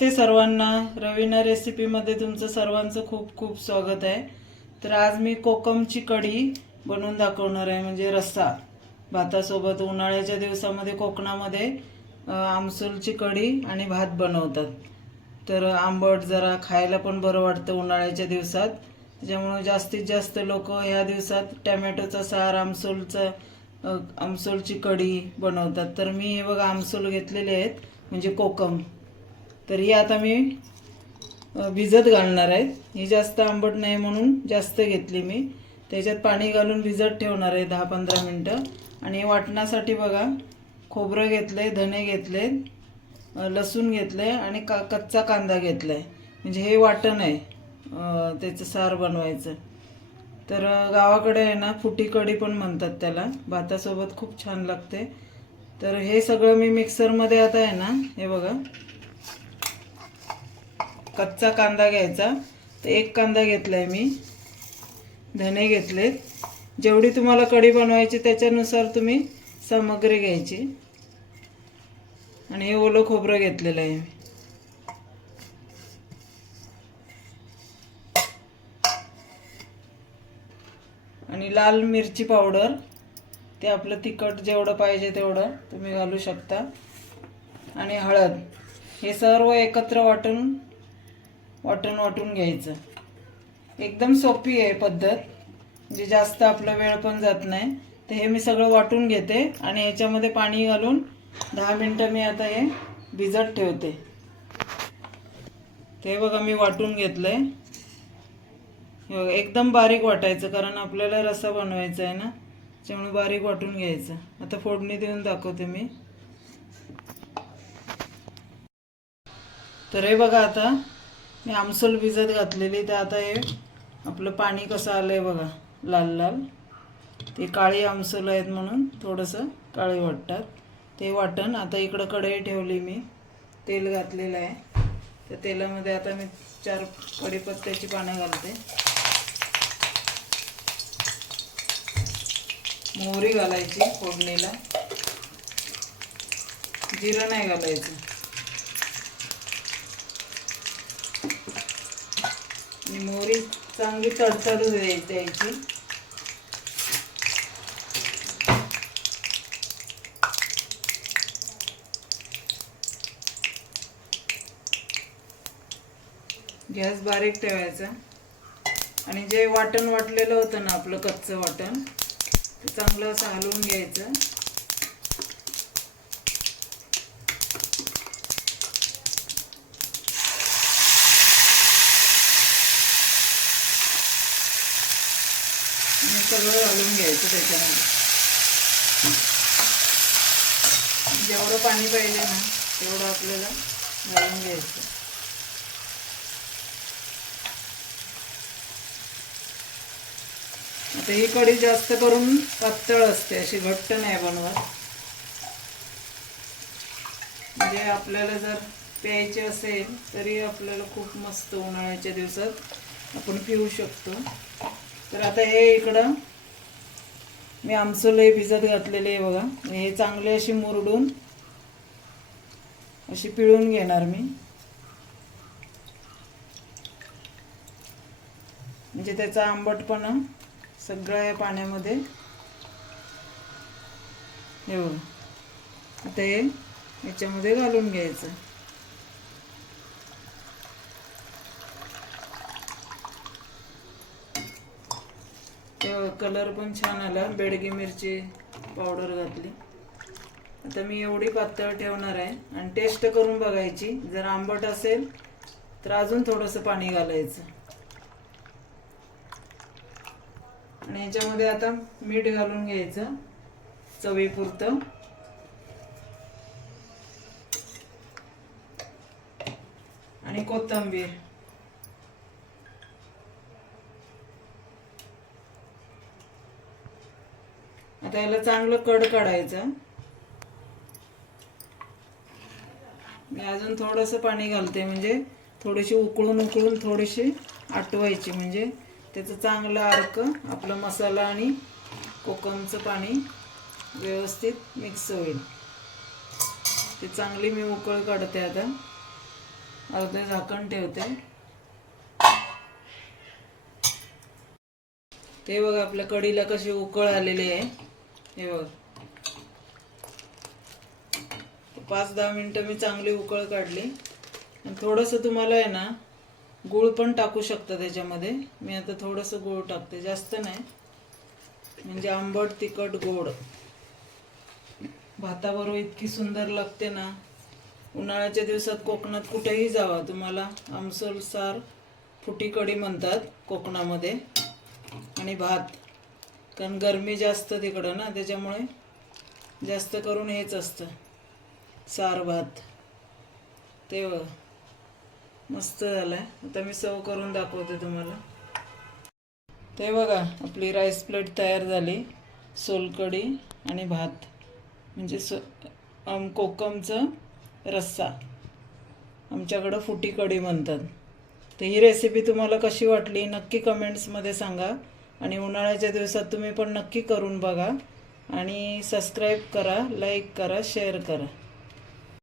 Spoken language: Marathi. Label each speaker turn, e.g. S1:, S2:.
S1: नमस्ते सर्वांना. रवीना रेसिपीमध्ये तुमचं सर्वांचं खूप खूप स्वागत आहे. तर आज मी कोकमची कढी बनवून दाखवणार आहे म्हणजे रस्सा. भातासोबत उन्हाळ्याच्या दिवसामध्ये कोकणामध्ये आमसूलची कढी आणि भात बनवतात. तर आंबट जरा खायला पण बरं वाटतं उन्हाळ्याच्या दिवसात. त्याच्यामुळं जास्तीत जास्त लोक ह्या दिवसात टॅमॅटोचा सार आमसूलचं आमसूलची कढी बनवतात. तर मी हे बघा आमसूल घेतलेले आहेत म्हणजे कोकम. तर ही आता मी भिजत घालणार आहे. ही जास्त आंबट नाही म्हणून जास्त घेतली मी. त्याच्यात पाणी घालून भिजत ठेवणार आहे दहा पंधरा मिनटं. आणि वाटण्यासाठी बघा खोबरं घेतलं आहे धने घेतले लसूण घेतलं आहे आणि का कच्चा कांदा घेतला आहे म्हणजे हे वाटण आहे त्याचं सार बनवायचं. तर गावाकडे आहे ना फुटी कढी पण म्हणतात त्याला. भातासोबत खूप छान लागते. तर हे सगळं मी मिक्सरमध्ये आता आहे ना हे बघा. कच्चा कांदा घ्यायचा. तर एक कांदा घेतला आहे मी. धने घेतलेत. जेवढी तुम्हाला कढी बनवायची त्याच्यानुसार तुम्ही सामग्री घ्यायची. आणि हे ओलं खोबरं घेतलेलं आहे मी. आणि लाल मिरची पावडर. ते आपलं तिखट जेवढं पाहिजे तेवढं तुम्ही घालू शकता. आणि हळद. हे सर्व एकत्र वाटून वाटून वाटून घ्यायचं. एकदम सोपी आहे पद्धत. म्हणजे जास्त आपला वेळ पण जात नाही. तर हे मी सगळं वाटून घेते आणि ह्याच्यामध्ये पाणी घालून दहा मिनटं मी आता हे भिजत ठेवते. ते बघा मी वाटून घेतलं आहे एकदम बारीक वाटायचं कारण आपल्याला रस्सा बनवायचा आहे ना. त्यामुळे बारीक वाटून घ्यायचं. आता फोडणी देऊन दाखवते मी. तर हे बघा आता मी आमसूल भिजत घातलेली तर आता हे आपलं पाणी कसं आलं आहे बघा लाल लाल. ते काळी आमसूल आहेत म्हणून थोडंसं काळे वाटतात. ते वाटण आता इकडं कढई ठेवली मी तेल घातलेलं आहे. तर तेलामध्ये आता मी चार कढीपत्त्याची पानं घालते. मोहरी घालायची फोडणीला. जिरं नाही घालायचं. आणि मोहरी चांगली तडतडू द्यायची गॅस बारीक ठेवायचा. आणि जे वाटण वाटलेलं होतं ना आपलं कच्चं वाटण ते चांगलं असं हलवून घ्यायचं. आणि सगळं घालून घ्यायचं त्याच्यामध्ये. जेवढं पाणी पाहिजे ना तेवढं आपल्याला घालून घ्यायचं. आता ही कढी जास्त करून पातळ असते अशी घट्ट नाही बनवत. म्हणजे आपल्याला जर प्यायचे असेल तरी आपल्याला खूप मस्त उन्हाळ्याच्या दिवसात आपण पिऊ शकतो. तर आता हे इकडं मी आमसूल हे भिजत घातलेले आहे बघा. हे चांगले अशी मुरडून अशी पिळून घेणार मी. म्हणजे त्याचा आंबटपणा सगळ्या या पाण्यामध्ये. हे बघा. आता हे याच्यामध्ये घालून घ्यायचं. कलर पण छान आला. बेडगी मिरची पावडर घातली. आता मी एवढी पातळ ठेवणार आहे. आणि टेस्ट करून बघायची. जर आंबट असेल तर अजून थोडंसं पाणी घालायचं. आणि याच्यामध्ये आता मीठ घालून घ्यायचं. चवीपुरतं. आणि कोथिंबीर. आता याला चांगलं कड काढायचं. मी अजून थोडंसं पाणी घालते म्हणजे थोडीशी उकळून उकळून थोडीशी आटवायची म्हणजे त्याचं चांगलं अर्क आपला मसाला आणि कोकमचं पाणी व्यवस्थित मिक्स होईल. ते चांगली मी उकळ काढते आता. अर्धे झाकण ठेवते. ते बघा आपल्या कढीला कशी उकळ आलेली आहे. हे बघ. पाच दहा मिनटं मी चांगली उकळ काढली. आणि थोडंसं तुम्हाला आहे ना गूळ पण टाकू शकता त्याच्यामध्ये. मी आता थोडंसं गूळ टाकते जास्त नाही. म्हणजे आंबट तिखट गोड. भाताबरोबर इतकी सुंदर लागते ना. उन्हाळ्याच्या दिवसात कोकणात कुठेही जावा तुम्हाला आमसोल सार फुटी कढी म्हणतात कोकणामध्ये. आणि भात. कारण गरमी जास्त तिकडं ना त्याच्यामुळे जास्त करून हेच असतं. सार भात. ते बघा. मस्त आहे आता मी सव करून दाखवते तुम्हाला. ते बघा आपली राईस प्लेट तयार झाली. सोलकढी आणि भात. म्हणजे सो आम कोकमचं रस्सा. आमच्याकडं फुटी कढी म्हणतात. तर ही रेसिपी तुम्हाला कशी वाटली नक्की कमेंट्समध्ये सांगा. आणि उन्हाळ्याच्या दिवसात तुम्ही पण नक्की करून बघा. आणि सबस्क्राईब करा लाईक करा शेअर करा.